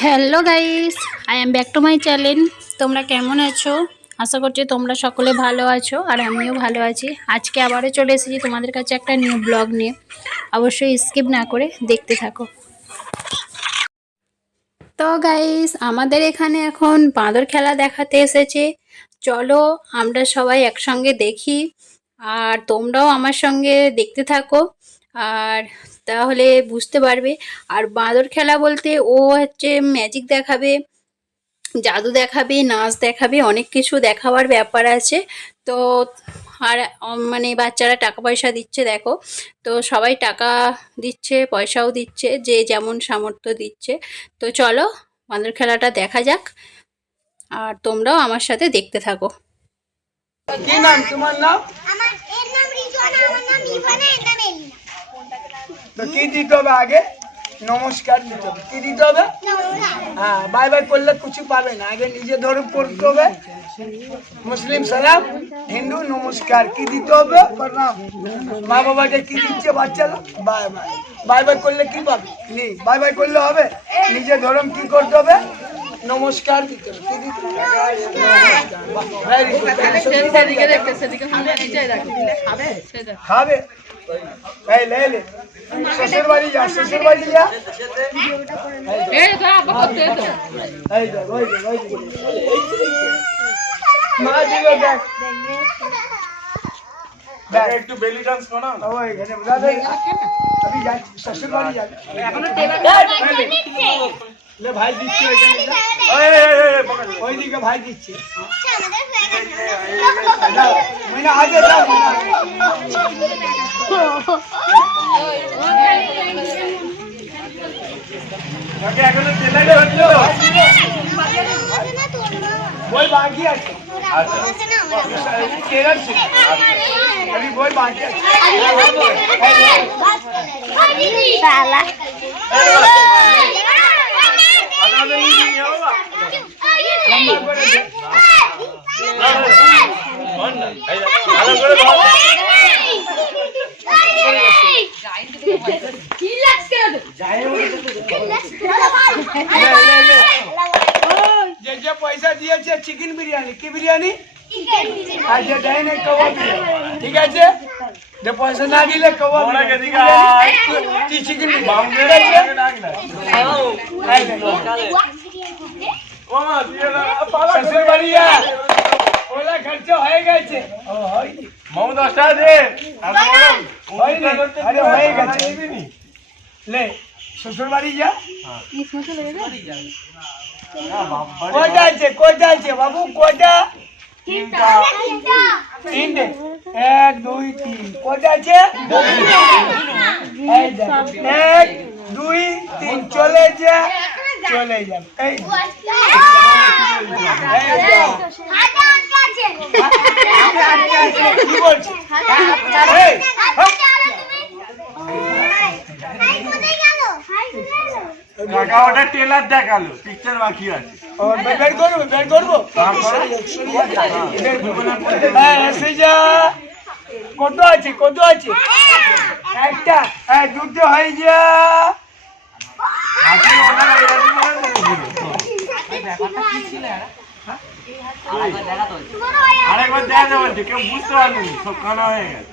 Hello guys I am back to my channel তোমরা কেমন আছো? আশা করছি তোমরা সকলে ভালো আছো আর আমিও ভালো আছি। আজকে আবারও চলে এসেছি তোমাদের কাছে একটা নিউ ব্লগ নিয়ে। অবশ্যই স্কিপ না করে দেখতে থাকো। তো গাইস আমাদের এখানে এখন বাঁদর খেলা দেখাতে এসেছে। চলো আমরা সবাই একসঙ্গে দেখি আর তোমরাও আমার সঙ্গে দেখতে থাকো আর তাহলে বুঝতে পারবে। আর বাঁদর খেলা বলতে ও হচ্ছে ম্যাজিক দেখাবে, জাদু দেখাবে, নাচ দেখাবে, অনেক কিছু দেখাবার ব্যাপার আছে। তো আর মানে বাচ্চারা টাকা পয়সা দিচ্ছে দেখো। তো সবাই টাকা দিচ্ছে পয়সাও দিচ্ছে যে যেমন সামর্থ্য দিচ্ছে। তো চলো বাঁদর খেলাটা দেখা যাক। আর তোমরাও আমার সাথে দেখতে থাকো। কি নাম? তোমার নাম? আমার এর নাম রিজওয়ানা আমার নাম ইভানা এর নাম এলিনা তো কি দিতে হবে আগে? নমস্কার দিতে হবে। কি দিতে হবে? হ্যাঁ বাই বাই করলে কিছু পাবে না। আগে নিজে ধরে পড়তে হবে। মুসলিম সালাম হিন্দু নমস্কার কি দিতে হবে প্রণাম মা বাবাকে কি দিচ্ছে বাচ্চারা বাই বাই বাই বাই করলে কি পাবে নেই বাই বাই করলে হবে নিজে ধরম কি করতে হবে নমস্কার দিতে হবে কি দিতে হবে? Very good. খাবে এই লে লে শ্বশুর বাড়ি যা শ্বশুর বাড়ি যা এই দেখ ওই দেখ ওই দেখ মা দিল দেখ দেখ একটু বেলি ডান্স করো না। ওই এখানে দাদা আমি যাচ্ছি শ্বশুর বাড়ি যাচ্ছি লে ভাই দিচ্ছে। পকড়। ওইদিকে ভাই দিচ্ছে। মহিনা আগে যাও এখনও চেন্নাইতে হচ্ছিল বই বাকি আছে। আচ্ছা কেরার ছিল अभी বই বাকি আছে সালা আপনাদের মিটিং এ বাবা লম্বা করে দে। বল না এই দেখ, ভালো করে বল লে, লে, লে। যে যে পয়সা দিয়েছে চিকেন বিরিয়ানি? কি বিরিয়ানি? দেয় কাবাব ঠিক আছে? যে পয়সা না দিলে কাবাব চিকেন আছে? শ্বশুর। ওলা খরচা হয়ে গেছে। ও দশটা দে আর হয়ে গেছে। লে শ্বশুর বাড়ি যা রে, কয়টা আছে? কয়টা আছে? বাবু কয়টা তিনটে। এক দুই তিন। কয়টা আছে? এক দুই তিন। চলে যা। চলে যা। এই এই কি বলছি কাকা ওটা টেলার দেখাল পিকচার বাকি আছে। বের করব বের করব? হ্যাঁ এসে যা। কত আছে কত আছে। একটা। হ্যাঁ দুটো হয়ে যা। আরেকবার দেখা যাবে কেউ বুঝতে পারবেনি সব কানা হয়ে গেছে।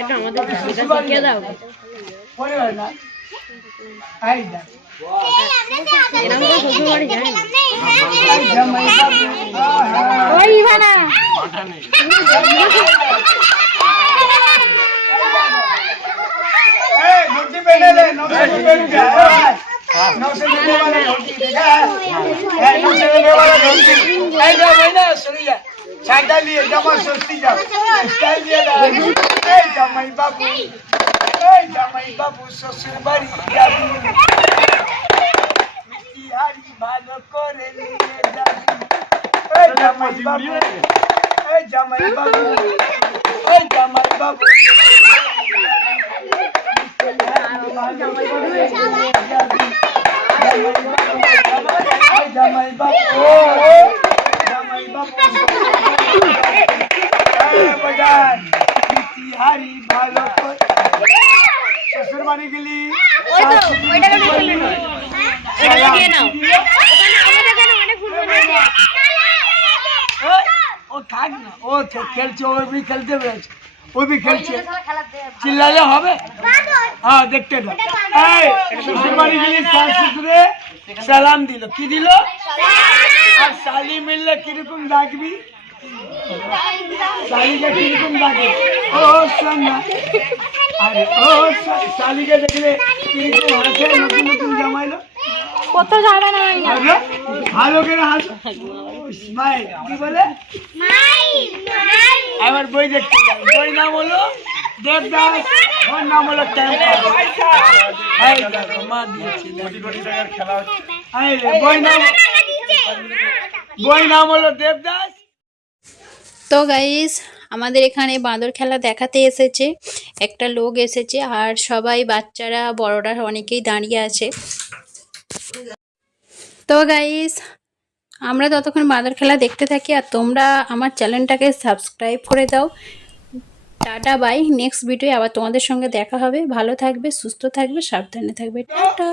এটা আমাদের শিখে দাও No se me va la noticia. No se me va la noticia. Ay, no, buena, Sorilla. ছাইটা নিয়ে জামা সস্তি যাও স্টাইল নিয়ে এই জামাই বাবু এই জামাই বাবু শ্বশুর বাড়ি যাবি মিটিহারি ভালো করে নিয়ে যাবি এই জামাই বাবু এই জামাই বাবু এই জামাই বাবু জামাই বাবু জামাই বাবু বিহারি ভালো শ্বশুর বাড়ি গেলি ও থাক না ও খেলছে ও भी খেলতে পেরেছে। ও भी খেলছে। চিল্লালে হবে? হ্যাঁ দেখতে দাও। এই শ্বশুর বাড়ি গেলি শাশ শ্বশুরে সালাম দিল। কি দিল? আর শালি মিললে কীরকম ডাকবি? শালিকে কীরকম ডাকে ও সোনা আরে ও শালিকে দেখলে হাসে নতুন নতুন জামাইলো কত ঝাড়া নাই আরে ভালো করে হাসো স্মাইল কি বলে আবার বই দেখতে যাই বই নাম হলো দেবদাস ওর নাম হলো ক্যাম্প এই দেখো মা দিয়েছে এই বই নাম বই নাম হলো দেবদাস। তো গাইস আমাদের এখানে বাঁদর খেলা দেখাতে এসেছে, একটা লোক এসেছে আর সবাই বাচ্চারা, বড়রা অনেকেই দাঁড়িয়ে আছে। তো গাইস আমরা ততক্ষণ বাঁদর খেলা দেখতে থাকি আর তোমরা আমার চ্যানেলটাকে সাবস্ক্রাইব করে দাও। টাটা বাই নেক্সট ভিডিও আবার তোমাদের সঙ্গে দেখা হবে। ভালো থাকবে, সুস্থ থাকবে, সাবধানে থাকবে। টাটা।